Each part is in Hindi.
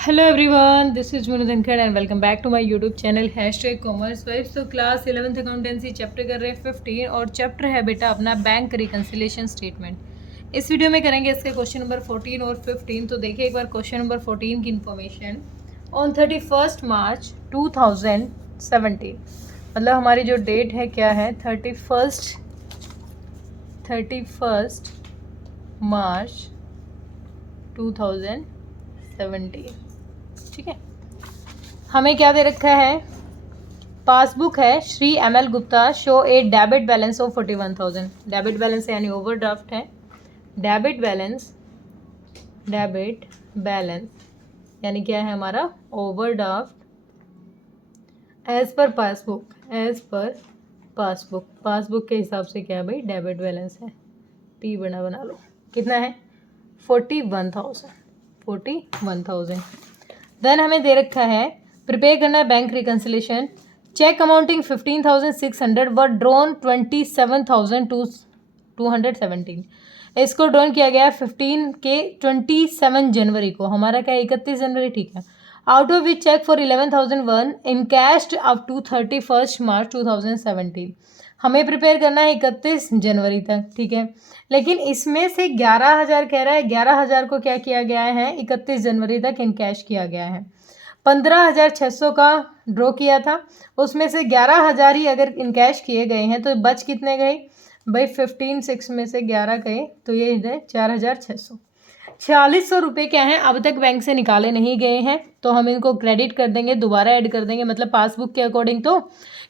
Hello everyone, this is Munu Dhankhar and welcome back to my YouTube channel commerce vibes. तो क्लास 11th अकाउंटेंसी चैप्टर कर रहे हैं 15 और चैप्टर है बेटा अपना बैंक रिकन्सिलेशन स्टेटमेंट। इस वीडियो में करेंगे इसके क्वेश्चन नंबर 14 और 15। तो देखिए एक बार क्वेश्चन नंबर 14 की इन्फॉर्मेशन। ऑन 31 मार्च 2017, मतलब हमारी जो डेट है क्या है 31 मार्च 2017। ठीक है, हमें क्या दे रखा है, पासबुक है Shri ML Gupta show A debit balance of 41,000। Debit balance यानी ओवरड्राफ्ट है। डेबिट बैलेंस यानी क्या है हमारा ओवरड्राफ्ट एज पर पासबुक के हिसाब से क्या है भाई, डेबिट बैलेंस है। P बना लो, कितना है 41,000। देन हमें दे रखा है प्रिपेयर करना है बैंक रिकन्सिलेशन। चेक अमाउंटिंग 15,600 व ड्रॉन 27,217। इसको ड्रॉन किया गया 27 जनवरी को। हमारा क्या 31 जनवरी, ठीक है। Out of which cheque for 11,001 in cashed up to 31 March 2017। हमें प्रिपेयर करना है 31 जनवरी तक, ठीक है। लेकिन इसमें से 11,000 कह रहा है, 11,000 को क्या किया गया है 31 जनवरी तक इन कैश किया गया है। 15,600 का ड्रॉ किया था, उसमें से 11,000 ही अगर इन कैश किए गए हैं तो बच कितने गए भाई, 15,600 में से 11 गए तो ये है 4,600। 4,600 रुपये क्या है अब तक बैंक से निकाले नहीं गए हैं, तो हम इनको क्रेडिट कर देंगे, दोबारा ऐड कर देंगे, मतलब पासबुक के अकॉर्डिंग। तो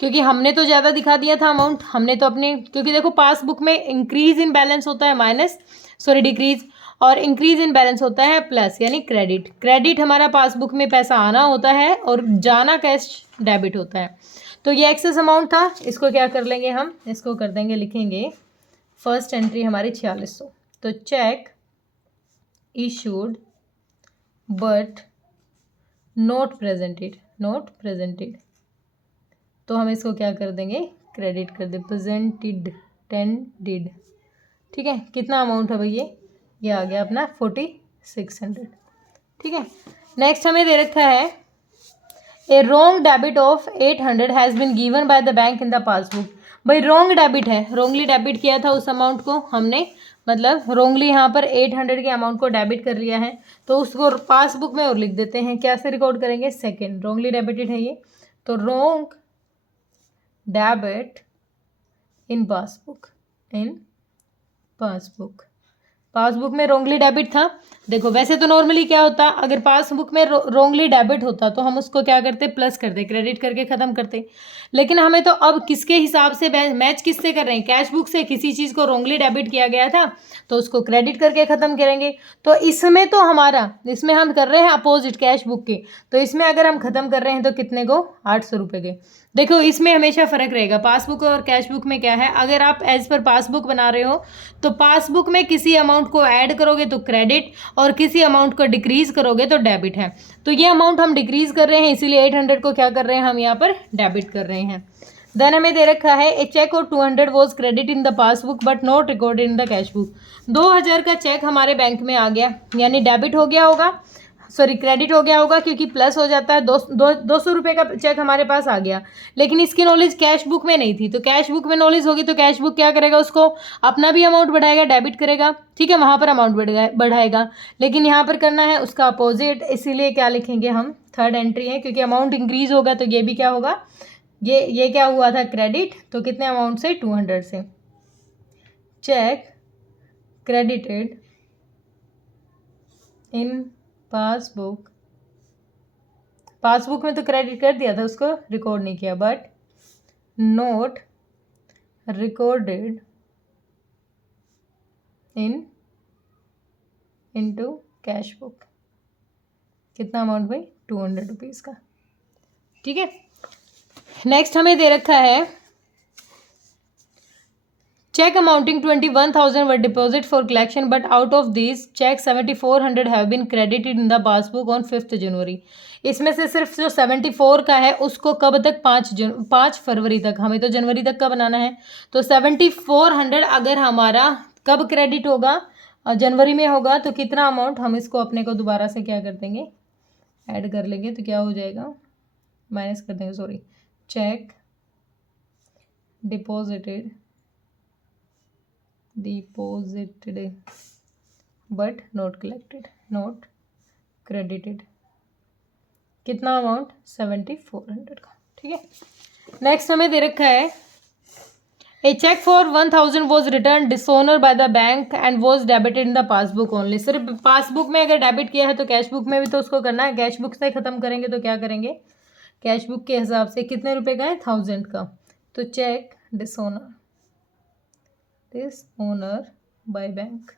क्योंकि हमने तो ज़्यादा दिखा दिया था अमाउंट, हमने तो अपने, क्योंकि देखो पासबुक में इंक्रीज इन बैलेंस होता है डिक्रीज, और इंक्रीज इन बैलेंस होता है प्लस, यानी क्रेडिट हमारा पासबुक में पैसा आना होता है और जाना कैश डेबिट होता है। तो ये एक्सेस अमाउंट था, इसको क्या कर लेंगे हम, इसको कर देंगे, लिखेंगे फर्स्ट एंट्री हमारी 4,600। तो check issued but not presented, तो हम इसको क्या कर देंगे, क्रेडिट कर दे, presented, ठीक है। कितना अमाउंट है भैया, ये आ गया अपना 4,600, ठीक है। नेक्स्ट हमें दे रखा है a wrong debit of 800 has been given by the bank in the passbook. भाई रॉन्ग डेबिट है, रॉन्गली डेबिट किया था उस अमाउंट को हमने, मतलब रॉन्गली यहाँ पर 800 के अमाउंट को डेबिट कर लिया है, तो उसको पासबुक में और लिख देते हैं। कैसे रिकॉर्ड करेंगे, सेकेंड, रॉन्गली डेबिटेड है ये, तो रॉन्ग डेबिट इन पासबुक में रॉन्गली डेबिट था। देखो वैसे तो नॉर्मली क्या होता, अगर पासबुक में रॉन्गली डेबिट होता तो हम उसको क्या करते, प्लस करते, क्रेडिट करके ख़त्म करते। लेकिन हमें तो अब किसके हिसाब से मैच किससे कर रहे हैं, कैश बुक से। किसी चीज़ को रॉन्गली डेबिट किया गया था तो उसको क्रेडिट करके ख़त्म करेंगे। तो इसमें तो इसमें हम कर रहे हैं अपोजिट कैश बुक के, तो इसमें अगर हम ख़त्म कर रहे हैं तो कितने को, 800 रुपये के। देखो इसमें हमेशा फ़र्क रहेगा, पासबुक और कैश बुक में क्या है, अगर आप एज पर पासबुक बना रहे हो तो पासबुक में किसी अमाउंट को ऐड करोगे तो क्रेडिट, और किसी अमाउंट को डिक्रीज करोगे तो डेबिट है। तो ये अमाउंट हम डिक्रीज कर रहे हैं, इसीलिए 800 को क्या कर रहे हैं हम यहाँ पर डेबिट कर रहे हैं। देन हमें दे रखा है ए चेक और 200 was credit in the passbook but not recorded in the cash book. 2,000 का चेक हमारे बैंक में आ गया, यानी डेबिट हो गया होगा, क्रेडिट हो गया होगा, क्योंकि प्लस हो जाता है। 200 रुपये का चेक हमारे पास आ गया, लेकिन इसकी नॉलेज कैश बुक में नहीं थी। तो कैश बुक में नॉलेज होगी तो कैश बुक क्या करेगा, उसको अपना भी अमाउंट बढ़ाएगा, डेबिट करेगा, ठीक है, वहाँ पर अमाउंट बढ़ाएगा। लेकिन यहाँ पर करना है उसका अपोजिट, इसीलिए क्या लिखेंगे हम, थर्ड एंट्री है, क्योंकि अमाउंट इंक्रीज होगा तो ये भी क्या होगा, ये क्या हुआ था, क्रेडिट। तो कितने अमाउंट से, 200 से। चेक क्रेडिटेड इन पासबुक में तो क्रेडिट कर दिया था, उसको रिकॉर्ड नहीं किया, but note recorded into cash book. कितना अमाउंट भाई, 200 रुपीज़ का, ठीक है। नेक्स्ट हमें दे रखा है cheque amounting 21,000 were deposit for collection but out of this cheque 7,400 have been credited in the passbook on 5 January. इसमें से सिर्फ जो 74 का है उसको कब तक, 5 फरवरी तक, हमें तो जनवरी तक का बनाना है। तो 7,400 अगर हमारा कब क्रेडिट होगा, जनवरी में होगा, तो कितना अमाउंट, हम इसको अपने को दोबारा से क्या कर देंगे, ऐड कर लेंगे तो क्या हो जाएगा, माइनस कर देंगे, sorry, cheque deposited but not credited, कितना अमाउंट, 7400 का। ठीक है, नेक्स्ट हमें दे रखा है a cheque for 1000 was return dishonour by the bank and was debited in the passbook only. सिर्फ पासबुक में अगर डेबिट किया है तो कैश बुक में भी तो उसको करना है। कैश बुक से ख़त्म करेंगे तो क्या करेंगे, कैश बुक के हिसाब से कितने रुपए का है, 1000 का। तो चेक डिसऑनर बाय बैंक,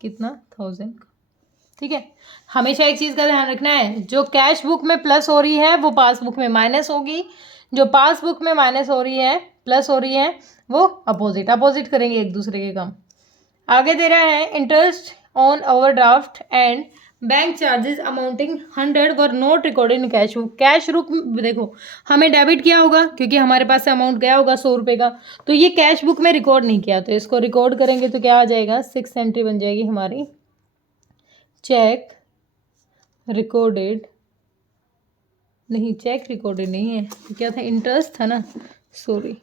कितना, 1000 का। ठीक है, हमेशा एक चीज़ का ध्यान रखना है, जो कैश बुक में प्लस हो रही है वो पासबुक में माइनस होगी, जो पासबुक में माइनस हो रही है प्लस हो रही है वो अपोजिट करेंगे एक दूसरे के काम। आगे दे रहा है interest on overdraft and bank charges amounting 100 were not recorded in cash book. Cash book देखो हमें डेबिट किया होगा क्योंकि हमारे पास से अमाउंट गया होगा 100 रुपये का, तो ये कैश बुक में रिकॉर्ड नहीं किया, तो इसको रिकॉर्ड करेंगे तो क्या आ जाएगा, 6 एंट्री बन जाएगी हमारी, चेक रिकॉर्डेड नहीं, चेक रिकॉर्डेड नहीं है, तो क्या था, इंटरेस्ट था ना, sorry,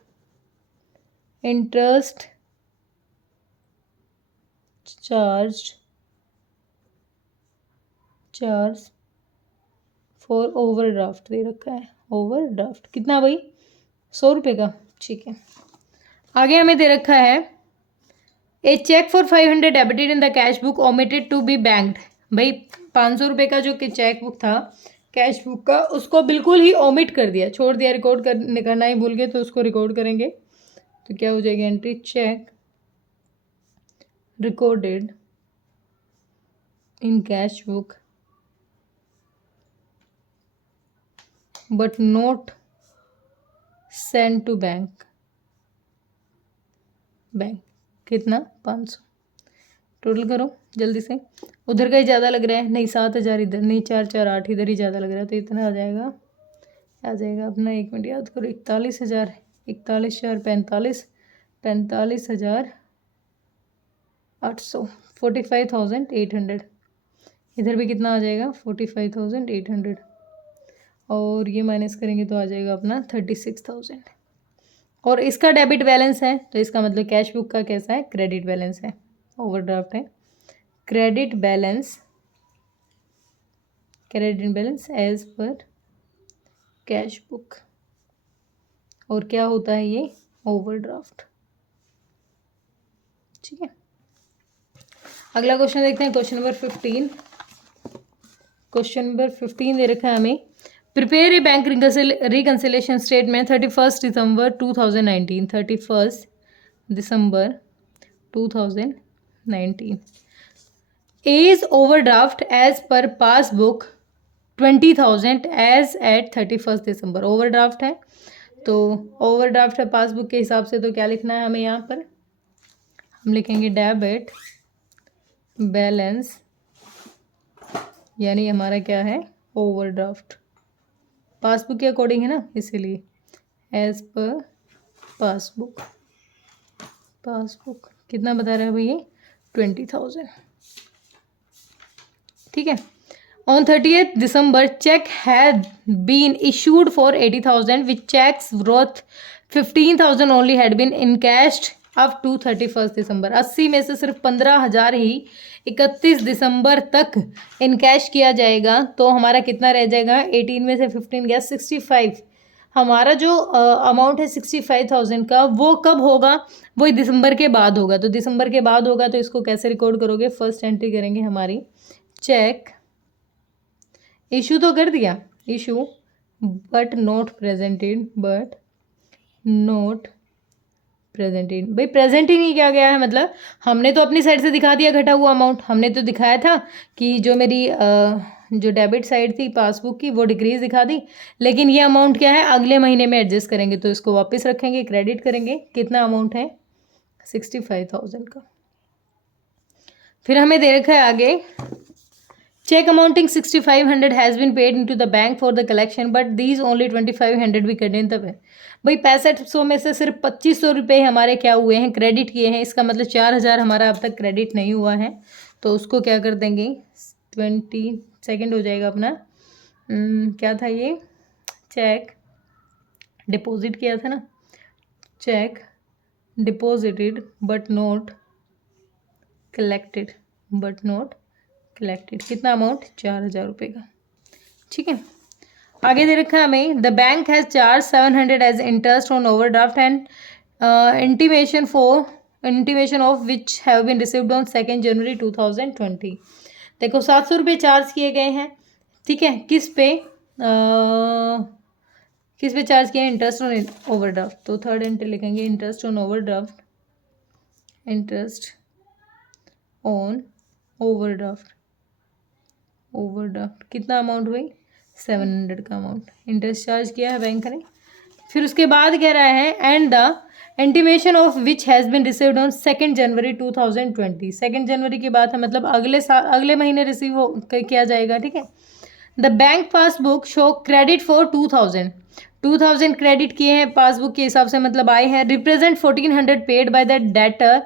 interest charge for overdraft दे रखा है, ओवरड्राफ्ट कितना भाई, 100 रुपये का। ठीक है, आगे हमें दे रखा है a cheque for 500 debited in the cash book omitted to be banked. भाई 500 रुपये का जो कि चेक बुक था कैश बुक का, उसको बिल्कुल ही ओमिट कर दिया, छोड़ दिया, रिकॉर्ड करना ही भूल गए, तो उसको रिकॉर्ड करेंगे तो क्या हो जाएगी, entry cheque recorded in cash book but not send to bank, कितना, 500। टोटल करो जल्दी से, उधर का ही ज़्यादा लग रहा है, नहीं 7000 इधर, नहीं 4 4 8 इधर ही ज़्यादा लग रहा है, तो इतना आ जाएगा अपना, 1 मिनट याद करो, 41,000, 41,4 45, 45,800, 45,800। इधर भी कितना आ जाएगा, 45,800, और ये माइनस करेंगे तो आ जाएगा अपना 36,000। और इसका डेबिट बैलेंस है तो इसका मतलब कैश बुक का कैसा है, क्रेडिट बैलेंस है, ओवरड्राफ्ट है, credit balance as per cash book, और क्या होता है ये, ओवरड्राफ्ट। ठीक है, अगला क्वेश्चन देखते हैं, क्वेश्चन नंबर 15 दे रखा है हमें, prepare a bank reconciliation statement 31 December 2019 as overdraft as per passbook 20,000 as at 31 December. Overdraft है तो ओवरड्राफ्ट है पासबुक के हिसाब से, तो क्या लिखना है हमें, यहाँ पर हम लिखेंगे डेबिट बैलेंस, यानी हमारा क्या है, ओवरड्राफ्ट, पासबुक के अकॉर्डिंग है ना, इसीलिए एज पर पासबुक कितना बता रहा है भैया, 20,000। ठीक है, on 30th December check had been issued for 80,000 which checks worth 15,000 only had been encashed up to 31st December। 80 में से सिर्फ 15,000 ही 31 दिसंबर तक इनकैश किया जाएगा, तो हमारा कितना रह जाएगा, 18 में से 15 गया, 65। हमारा जो अमाउंट है 65,000 का, वो कब होगा, वो दिसंबर के बाद होगा, तो दिसंबर के बाद होगा तो इसको कैसे रिकॉर्ड करोगे, फर्स्ट एंट्री करेंगे हमारी, चेक इशू तो कर दिया, इशू बट नॉट प्रेजेंटेड, भाई प्रेजेंट ही नहीं किया गया है, मतलब हमने तो अपनी साइड से दिखा दिया घटा हुआ अमाउंट, हमने तो दिखाया था कि जो मेरी जो डेबिट साइड थी पासबुक की वो डिक्रीज दिखा दी, लेकिन ये अमाउंट क्या है, अगले महीने में एडजस्ट करेंगे, तो इसको वापस रखेंगे, क्रेडिट करेंगे, कितना अमाउंट है, 65,000 का। फिर हमें दे रखा है आगे, cheque amounting 6,500 has been paid into the bank for the collection but these only 2,500 भी क्रेडिट द बैंक। भाई 6500 में से सिर्फ 2,500 रुपये हमारे क्या हुए हैं, क्रेडिट किए हैं, इसका मतलब 4,000 हमारा अब तक क्रेडिट नहीं हुआ है, तो उसको क्या कर देंगे, 22 हो जाएगा अपना। क्या था ये, चेक डिपॉजिट किया था ना, check deposited but not collected, कितना अमाउंट, 4,000 रुपये का। ठीक है, आगे दे रखा है हमें, the bank has charge 700 as interest on overdraft and intimation of which have been received on 2 January 2020। देखो 700 रुपये चार्ज किए गए हैं, ठीक है, किस पे चार्ज किया है, इंटरेस्ट ऑन ओवरड्राफ्ट। तो थर्ड एंट्री लिखेंगे, interest on overdraft, interest on overdraft कितना अमाउंट हुई, 700 का अमाउंट इंटरेस्ट चार्ज किया है बैंक ने। फिर उसके बाद कह रहा है, and the intimation of which has been received on 2 January 2020। 2 जनवरी की बात है, मतलब अगले महीने रिसीव किया जाएगा। ठीक है, the bank passbook show credit for 2000 credit किए हैं पासबुक के हिसाब से, मतलब आए हैं। Represent 1400 paid by the debtor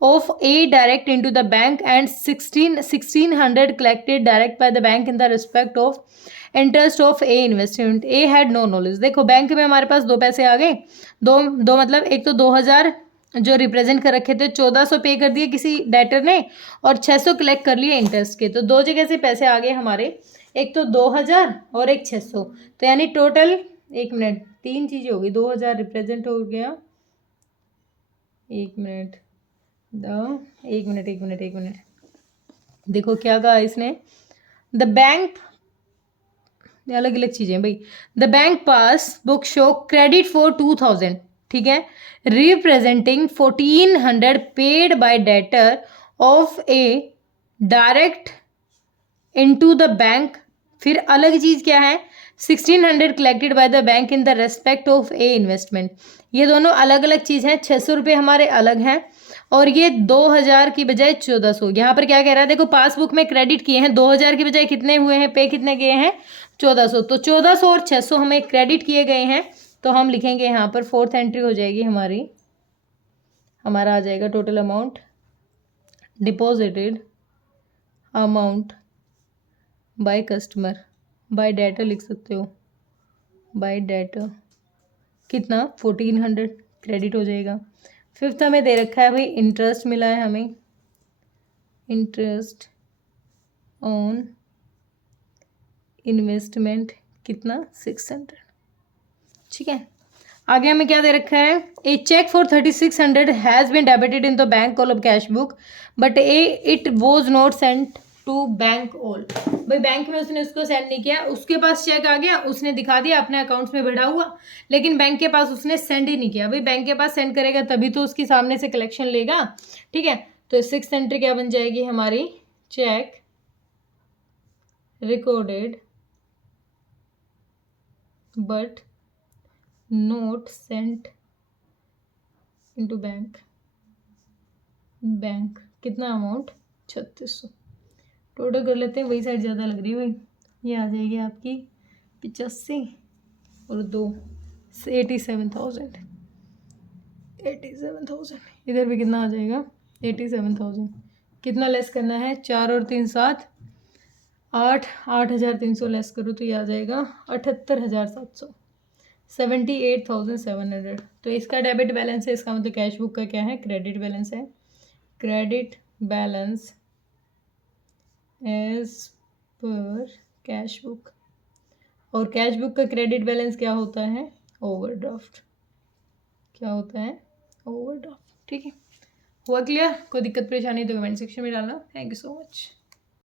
A direct into the bank and 1600 collected direct by the bank in the respect of interest of a investment. A had no knowledge. देखो बैंक में हमारे पास 2 पैसे आ गए, दो मतलब एक तो 2000 जो रिप्रेजेंट कर रखे थे, 1400 पे कर दिए किसी डेटर ने और 600 कलेक्ट कर लिए इंटरेस्ट के। तो 2 जगह से पैसे आ गए हमारे, एक तो 2000 और एक 600। तो यानी टोटल 1 मिनट 3 चीज़ें होगी, 2000 रिप्रेजेंट हो गया, 1 मिनट 1 मिनट देखो क्या कहा इसने, द बैंक, अलग अलग चीजें भाई। The bank pass book show credit for 2000, ठीक है, representing 1400 paid by debtor of A direct into the bank. फिर अलग चीज क्या है, 1600 collected by the bank in the respect of a investment. ये दोनों अलग अलग चीज हैं। 600 रुपये हमारे अलग हैं और ये 2000 की बजाय 1400। यहाँ पर क्या कह रहा है, देखो पासबुक में क्रेडिट किए हैं, 2000 की बजाय कितने हुए हैं, पे कितने गए हैं, 1400। तो 1400 और 600 हमें क्रेडिट किए गए हैं, तो हम लिखेंगे यहाँ पर 4th एंट्री हो जाएगी हमारा आ जाएगा total amount deposited amount by customer, bye debtor लिख सकते हो, बाय डेटर कितना 1400 क्रेडिट हो जाएगा। 5th हमें दे रखा है भाई, इंटरेस्ट मिला है हमें, इंटरेस्ट ऑन इन्वेस्टमेंट कितना 600। ठीक है, आगे हमें क्या दे रखा है, a cheque for 3600 has been debited in the bank column cash book but it was not sent to bank all. भाई बैंक में उसने उसको सेंड नहीं किया, उसके पास चेक आ गया, उसने दिखा दिया अपने अकाउंट्स में बढ़ा हुआ, लेकिन बैंक के पास उसने सेंड ही नहीं किया। भाई बैंक के पास सेंड करेगा तभी तो उसके सामने से कलेक्शन लेगा। ठीक है, तो 6th एंट्री क्या बन जाएगी हमारी, cheque recorded but not sent into bank कितना अमाउंट 3600। टोटल कर लेते हैं, वही साइड ज़्यादा लग रही है भाई, ये आ जाएगी आपकी 85 और 2 87,000। इधर भी कितना आ जाएगा 87,000। कितना लेस करना है, 4 और 3 7 8, 8,300 लेस करो तो ये आ जाएगा 78,700, 78,700। तो इसका डेबिट बैलेंस है, इसका मतलब कैश बुक का क्या है, क्रेडिट बैलेंस है, credit balance as per cash book. और कैश बुक का क्रेडिट बैलेंस क्या होता है, ओवरड्राफ्ट। क्या होता है, ओवरड्राफ्ट। ठीक है, हुआ क्लियर? कोई दिक्कत परेशानी तो कमेंट सेक्शन में डालना। Thank you so much.